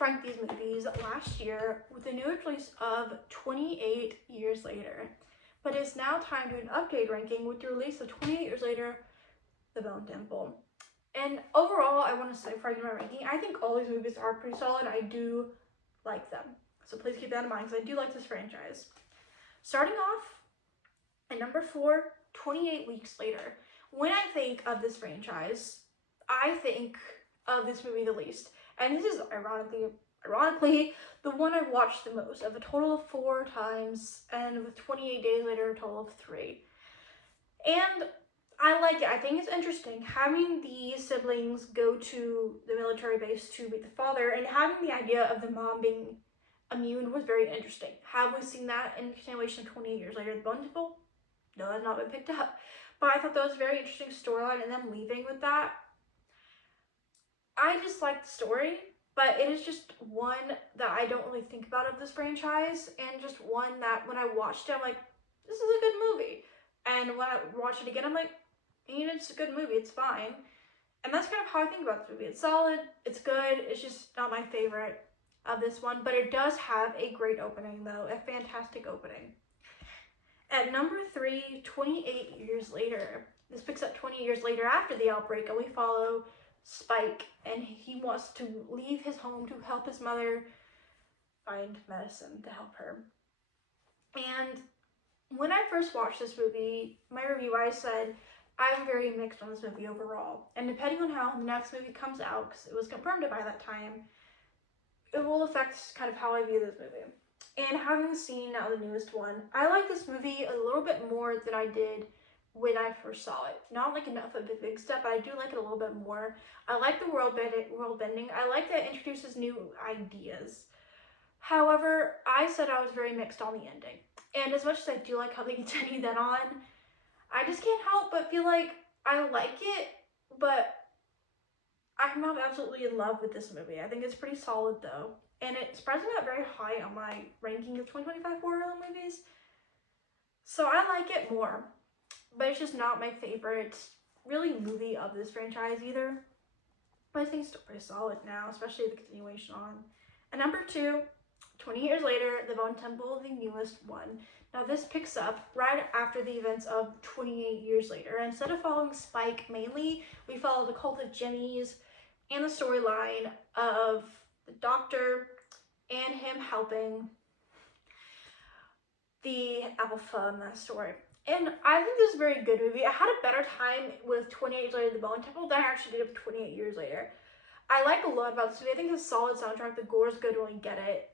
ranked these movies last year with the new release of 28 Years Later, but it's now time to do an updated ranking with the release of 28 Years Later, The Bone Temple. And overall, I want to say before I do my ranking, I think all these movies are pretty solid. I do like them, so please keep that in mind because I do like this franchise. Starting off at number 4, 28 Weeks Later. When I think of this franchise, I think of this movie the least. And this is ironically, the one I've watched the most, of a total of 4 times, and with 28 Days Later, a total of 3. And I like it. I think it's interesting having the siblings go to the military base to meet the father, and having the idea of the mom being immune was very interesting. Have we seen that in continuation of 28 Years Later, The Bone Temple? No, that's not been picked up. But I thought that was a very interesting storyline, and them leaving with that. I just like the story, but it is just one that I don't really think about of this franchise, and just one that when I watched it, I'm like, this is a good movie. And when I watch it again, I'm like, it's a good movie, it's fine. And that's kind of how I think about this movie. It's solid, it's good, it's just not my favorite of this one, but it does have a great opening though, a fantastic opening. At number 3, 28 Years Later. This picks up 20 years later after the outbreak, and we follow Spike, and he wants to leave his home to help his mother find medicine to help her. And when I first watched this movie, my review, I said, I'm very mixed on this movie overall. And depending on how the next movie comes out, because it was confirmed by that time, it will affect kind of how I view this movie. And having seen now the newest one, I like this movie a little bit more than I did when I first saw it. Not like enough of a big step, but I do like it a little bit more. I like the world bending. I like that it introduces new ideas. However, I said I was very mixed on the ending. And as much as I do like how they continue that on, I just can't help but feel like I like it, but I'm not absolutely in love with this movie. I think it's pretty solid though. And it's surprisingly not very high on my ranking of 2025 horror movies. So I like it more, but it's just not my favorite really movie of this franchise either. But I think it's still pretty solid now, especially the continuation on. And number 2, 20 Years Later, The Bone Temple, the newest one. Now this picks up right after the events of 28 Years Later. And instead of following Spike mainly, we follow the cult of Jimmy's and the storyline of the doctor and him helping the alpha in that story. And I think this is a very good movie. I had a better time with 28 Years Later, The Bone Temple than I actually did with 28 Years Later. I like a lot about this movie. I think it's a solid soundtrack. The gore is good when we get it.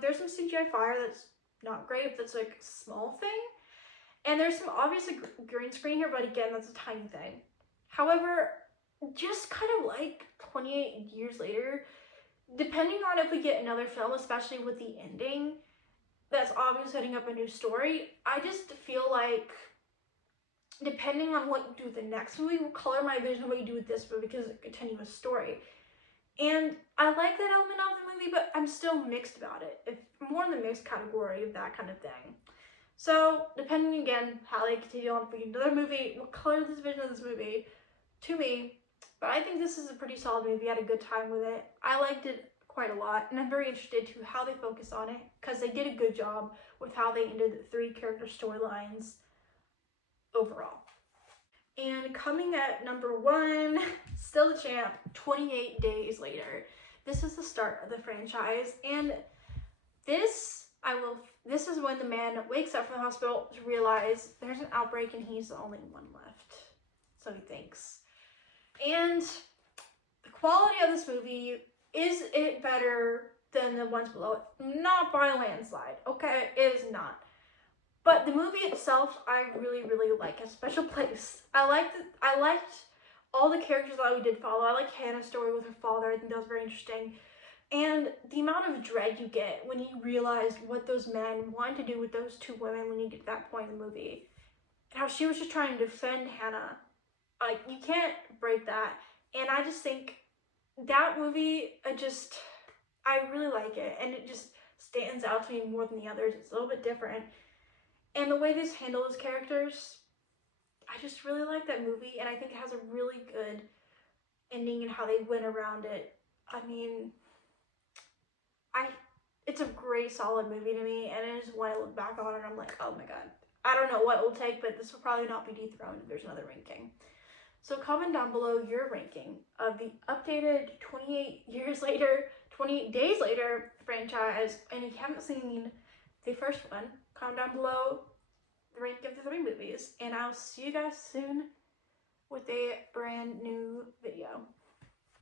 There's some CGI fire that's not great, but that's like a small thing. And there's some obviously green screen here, but again, that's a tiny thing. However, just kind of like 28 Years Later, depending on if we get another film, especially with the ending, that's obviously setting up a new story, I just feel like depending on what you do with the next movie will color my vision of what you do with this movie, because it's a continuous story. And I like that element of the movie, but I'm still mixed about it. It's more in the mixed category of that kind of thing. So depending again how they continue on, if we get another movie, will color this vision of this movie to me. But I think this is a pretty solid movie. I had a good time with it. I liked it quite a lot, and I'm very interested to how they focus on it, because they did a good job with how they ended the 3 character storylines overall. And coming at number 1, still the champ, 28 Days Later. This is the start of the franchise, and this is when the man wakes up from the hospital to realize there's an outbreak and he's the only one left. So he thinks. And the quality of this movie, is it better than the ones below it? Not by a landslide, okay? It is not. But the movie itself, I really, really like. A special place. I liked all the characters that we did follow. I like Hannah's story with her father. I think that was very interesting. And the amount of dread you get when you realize what those men wanted to do with those 2 women when you get to that point in the movie. And how she was just trying to defend Hannah. Like, you can't break that. And I just think that movie, I really like it. And it just stands out to me more than the others. It's a little bit different. And the way this handles characters, I just really like that movie, and I think it has a really good ending and how they went around it. I mean, great, solid movie to me, and it is one I look back on and I'm like, oh my god. I don't know what it will take, but this will probably not be dethroned if there's another ranking. So comment down below your ranking of the updated 28 days later franchise. And if you haven't seen the first one, comment down below the ranking of the 3 movies. And I'll see you guys soon with a brand new video.